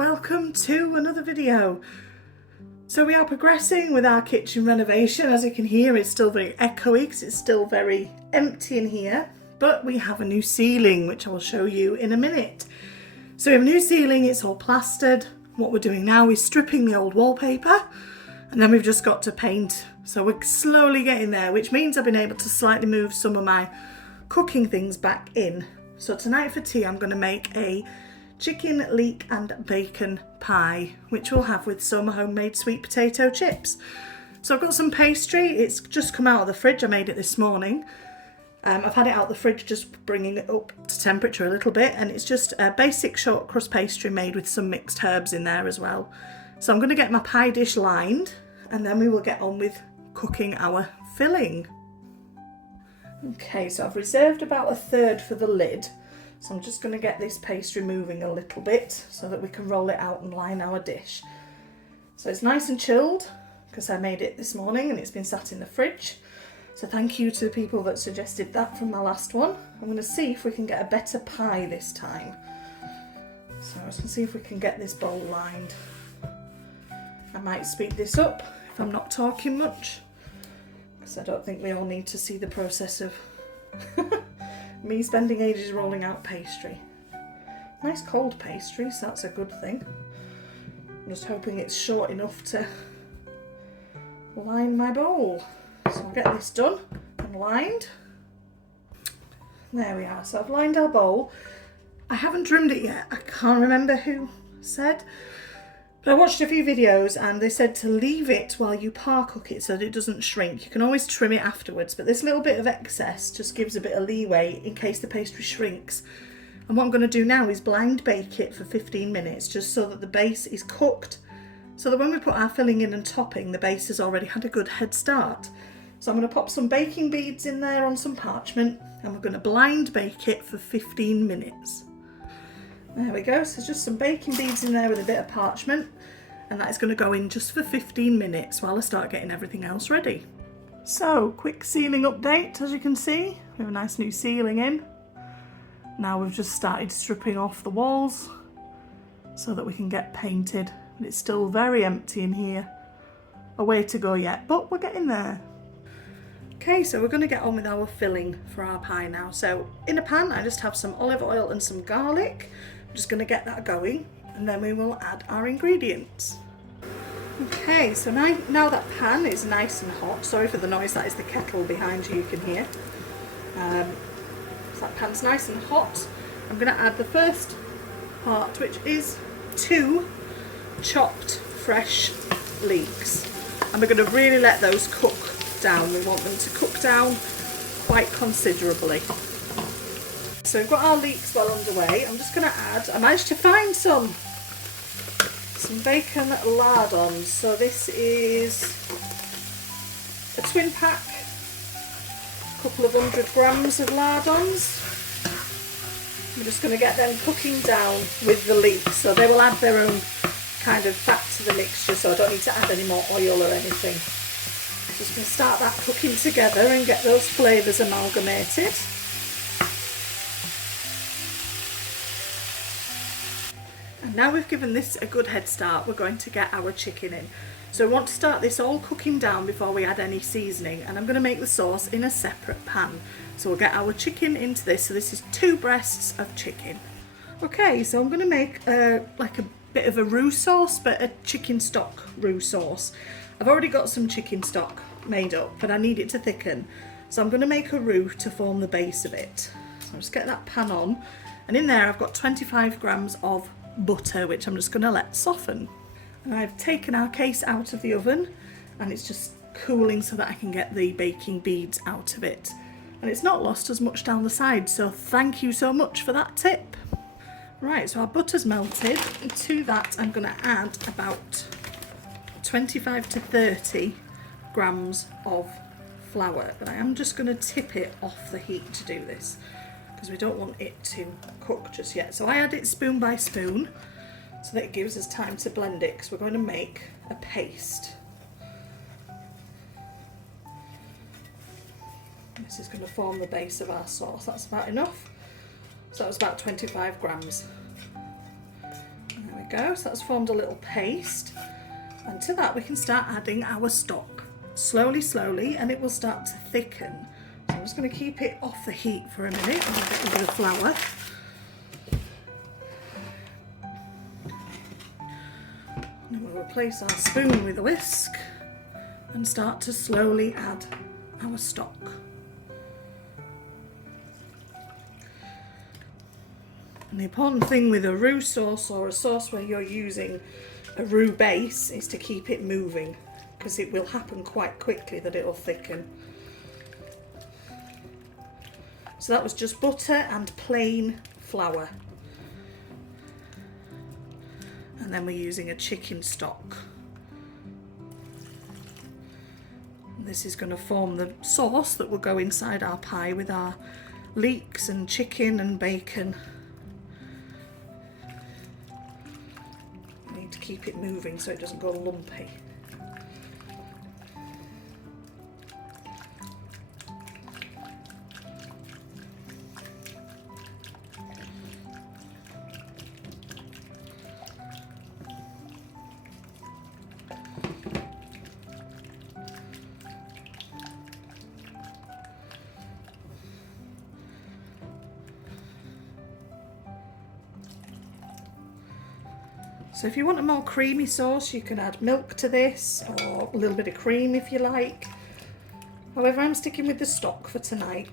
welcome to another video. So we are progressing with our kitchen renovation. As you can hear, it's still very echoey because it's still very empty in here, but we have a new ceiling which I will show you in a minute. So we have a new ceiling, it's all plastered. What we're doing now is stripping the old wallpaper, and then we've just got to paint. So we're slowly getting there, which means I've been able to slightly move some of my cooking things back in. So tonight for tea I'm going to make a chicken, leek and bacon pie, which we'll have with some homemade sweet potato chips. So I've got some pastry, it's just come out of the fridge, I made it this morning. I've had it out of the fridge, just bringing it up to temperature a little bit, and it's just a basic short crust pastry made with some mixed herbs in there as well. So I'm going to get my pie dish lined and then we will get on with cooking our filling. Okay, so I've reserved about a third for the lid. So I'm just going to get this pastry moving a little bit so that we can roll it out and line our dish. So it's nice and chilled because I made it this morning and it's been sat in the fridge. So thank you to the people that suggested that from my last one. I'm going to see if we can get a better pie this time. So I was going to see if we can get this bowl lined. I might speed this up if I'm not talking much, because I don't think we all need to see the process of me spending ages rolling out pastry. Nice cold pastry, so that's a good thing. I'm just hoping it's short enough to line my bowl. So I'll get this done and lined. There we are, so I've lined our bowl. I haven't trimmed it yet, I can't remember who said, but I watched a few videos and they said to leave it while you par cook it so that it doesn't shrink. You can always trim it afterwards, but this little bit of excess just gives a bit of leeway in case the pastry shrinks. And what I'm going to do now is blind bake it for 15 minutes just so that the base is cooked, so that when we put our filling in and topping, the base has already had a good head start. So I'm going to pop some baking beads in there on some parchment and we're going to blind bake it for 15 minutes. There we go, so just some baking beads in there with a bit of parchment, and that is going to go in just for 15 minutes while I start getting everything else ready. So, quick ceiling update. As you can see, we have a nice new ceiling in. Now we've just started stripping off the walls so that we can get painted. But it's still very empty in here. A way to go yet, but we're getting there. Okay, so we're going to get on with our filling for our pie now. So in a pan I just have some olive oil and some garlic. I'm just going to get that going and then we will add our ingredients. Okay, so now that pan is nice and hot. Sorry for the noise, that is the kettle behind you can hear. So that pan's nice and hot. I'm going to add the first part, which is 2 chopped fresh leeks. And we're going to really let those cook down. We want them to cook down quite considerably. So we've got our leeks well underway. I'm just going to add, I managed to find some Bacon Lardons. So this is a twin pack, a couple of 100 grams of Lardons. I'm just going to get them cooking down with the leeks, so they will add their own kind of fat to the mixture, so I don't need to add any more oil or anything. Just going to start that cooking together and get those flavours amalgamated. And now we've given this a good head start, we're going to get our chicken in. So we want to start this all cooking down before we add any seasoning, and I'm going to make the sauce in a separate pan. So we'll get our chicken into this. So this is 2 breasts of chicken. Okay, so I'm going to make like a bit of a roux sauce, but a chicken stock roux sauce. I've already got some chicken stock made up, but I need it to thicken. So I'm going to make a roux to form the base of it. So I'll just get that pan on, and in there I've got 25 grams of butter, which I'm just going to let soften. And I've taken our case out of the oven and it's just cooling so that I can get the baking beads out of it. And it's not lost as much down the side, so thank you so much for that tip. Right, so our butter's melted, and to that I'm going to add about 25 to 30 grams of flour, but I am just going to tip it off the heat to do this because we don't want it to cook just yet. So I add it spoon by spoon so that it gives us time to blend it, because we're going to make a paste. This is going to form the base of our sauce. That's about enough. So that was about 25 grams. There we go, so that's formed a little paste. And to that we can start adding our stock. Slowly, and it will start to thicken. So I'm just going to keep it off the heat for a minute and get rid of the flour. And we'll replace our spoon with a whisk and start to slowly add our stock. And the important thing with a roux sauce or a sauce where you're using a roux base is to keep it moving, because it will happen quite quickly that it'll thicken. So that was just butter and plain flour. And then we're using a chicken stock. And this is going to form the sauce that will go inside our pie with our leeks and chicken and bacon. We need to keep it moving so it doesn't go lumpy. So if you want a more creamy sauce, you can add milk to this, or a little bit of cream if you like. However, I'm sticking with the stock for tonight.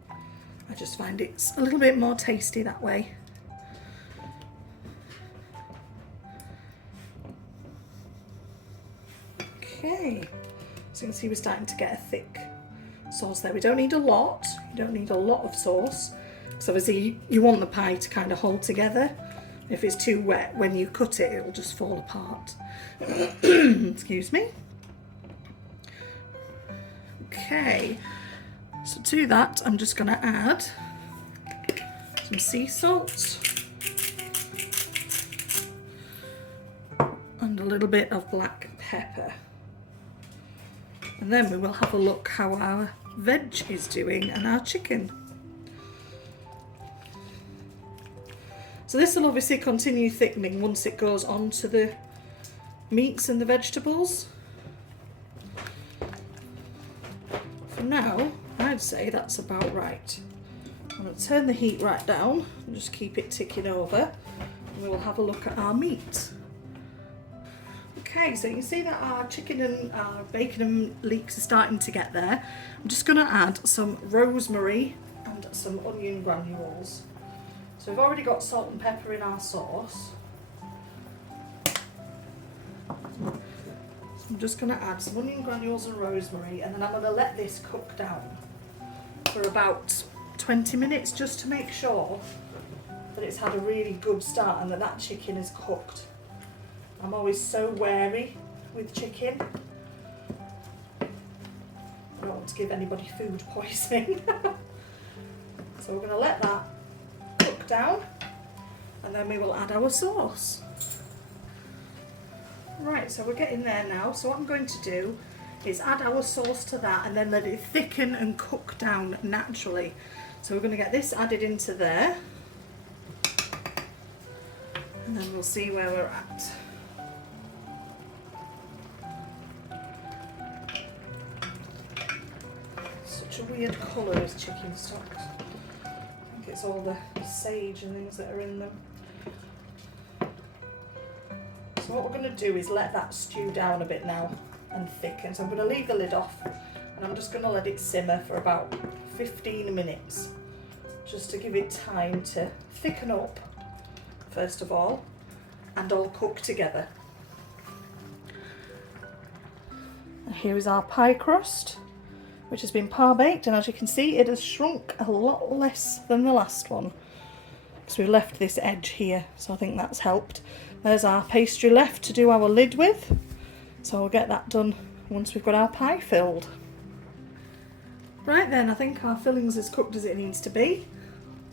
I just find it's a little bit more tasty that way. Okay, so you can see we're starting to get a thick sauce there. We don't need a lot, you don't need a lot of sauce. So obviously you want the pie to kind of hold together. If it's too wet, when you cut it, it'll just fall apart. Excuse me. Okay, so to that I'm just going to add some sea salt and a little bit of black pepper. And then we will have a look how our veg is doing and our chicken. So this will obviously continue thickening once it goes on to the meats and the vegetables. For now, I'd say that's about right. I'm going to turn the heat right down and just keep it ticking over. And we will have a look at our meat. Okay, so you can see that our chicken and our bacon and leeks are starting to get there. I'm just going to add some rosemary and some onion granules. So we've already got salt and pepper in our sauce. So I'm just going to add some onion granules and rosemary, and then I'm going to let this cook down for about 20 minutes just to make sure that it's had a really good start and that that chicken is cooked. I'm always so wary with chicken. I don't want to give anybody food poisoning. So we're going to let that cook down, and then we will add our sauce. Right, so we're getting there now. So what I'm going to do is add our sauce to that and then let it thicken and cook down naturally. So we're going to get this added into there, and then we'll see where we're at. Such a weird colour is chicken stock. I think it's all the sage and things that are in them. So what we're going to do is let that stew down a bit now and thicken. So I'm going to leave the lid off and I'm just going to let it simmer for about 15 minutes, just to give it time to thicken up first of all and all cook together. And here is our pie crust, which has been par-baked, and as you can see it has shrunk a lot less than the last one because we've left this edge here, so I think that's helped. There's our pastry left to do our lid with, so we'll get that done once we've got our pie filled. Right then, I think our filling's as cooked as it needs to be.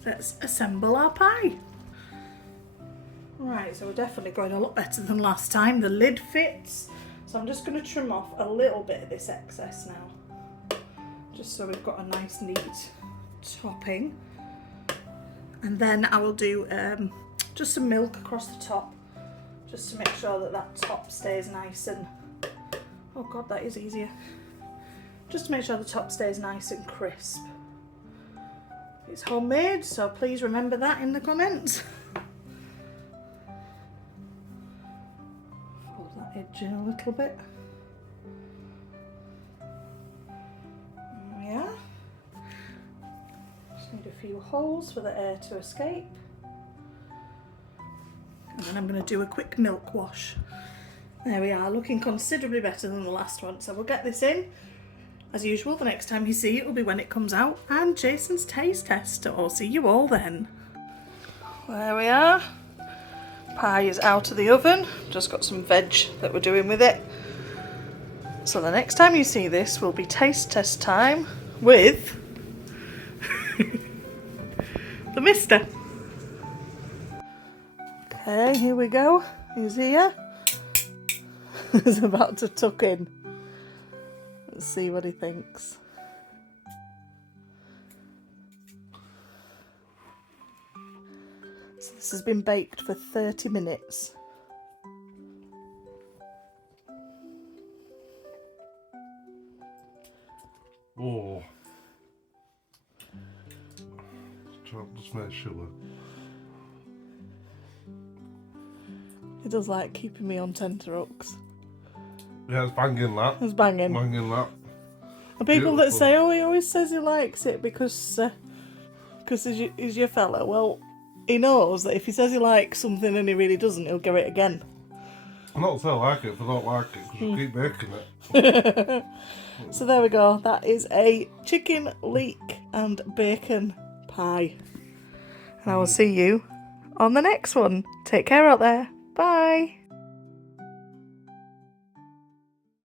Let's assemble our pie. Right, so we're definitely going a lot better than last time. The lid fits, so I'm just going to trim off a little bit of this excess now, just so we've got a nice neat topping. And then I will do just some milk across the top, just to make sure that that top stays nice and, oh god, that is easier. Just to make sure the top stays nice and crisp. It's homemade, so please remember that in the comments. Fold that edge in a little bit. There we are. Just need a few holes for the air to escape. And then I'm going to do a quick milk wash. There we are, looking considerably better than the last one. So we'll get this in. As usual, the next time you see it will be when it comes out, and Jason's taste test. I'll see you all then. There we are. Pie is out of the oven. Just got some veg that we're doing with it. So the next time you see this will be taste test time with the mister. Okay, here we go. He's here. He's about to tuck in. Let's see what he thinks. So this has been baked for 30 minutes. Oh. Just make sure. He does like keeping me on tenterhooks. Yeah, it's banging that. It's banging. Banging that. And people that say, oh, he always says he likes it because he's your fella. Well, he knows that if he says he likes something and he really doesn't, he'll get it again. I'm not saying I like it if I don't like it, because you keep making it. So there we go. That is a chicken, leek and bacon pie. And I will see you on the next one. Take care out there. Bye.